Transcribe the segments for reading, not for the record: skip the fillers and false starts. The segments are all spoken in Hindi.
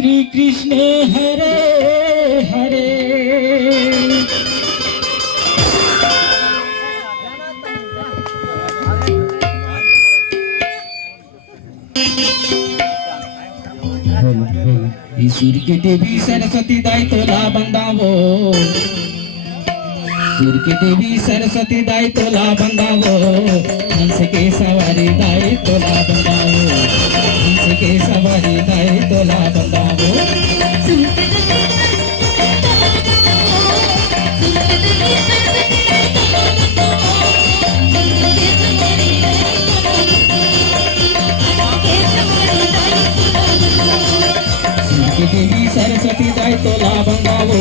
श्री कृष्ण हरे हरे ईश्वर की देवी सरस्वती दाई तोला बंदावो ईश्वर की देवी सरस्वती दाई तोला बंदावो हंस के सवारी दाई तोला बंदावो हंस के सवारी दाई तोला बंदावो देवी सरस्वती दाई तोला बंदावो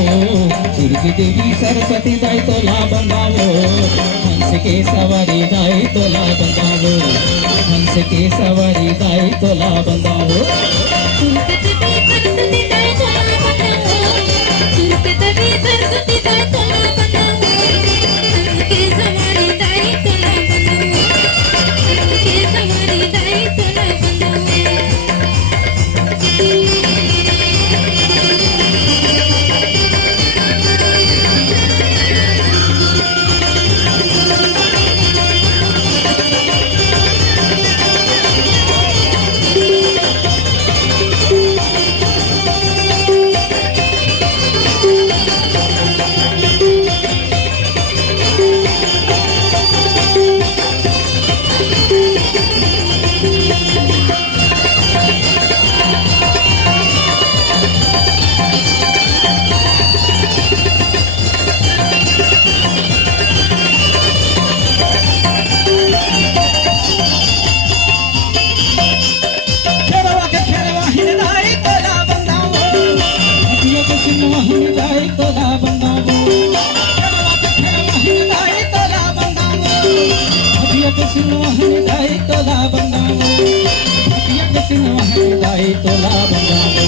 दुर्गी देवी सरस्वती दाई तोला बंदावो हंस के सवारी दाई तोला बंदावो हंस के सवारी दाई तोला बंदावो दाई तोला बंदावो दाई तोला बंदावो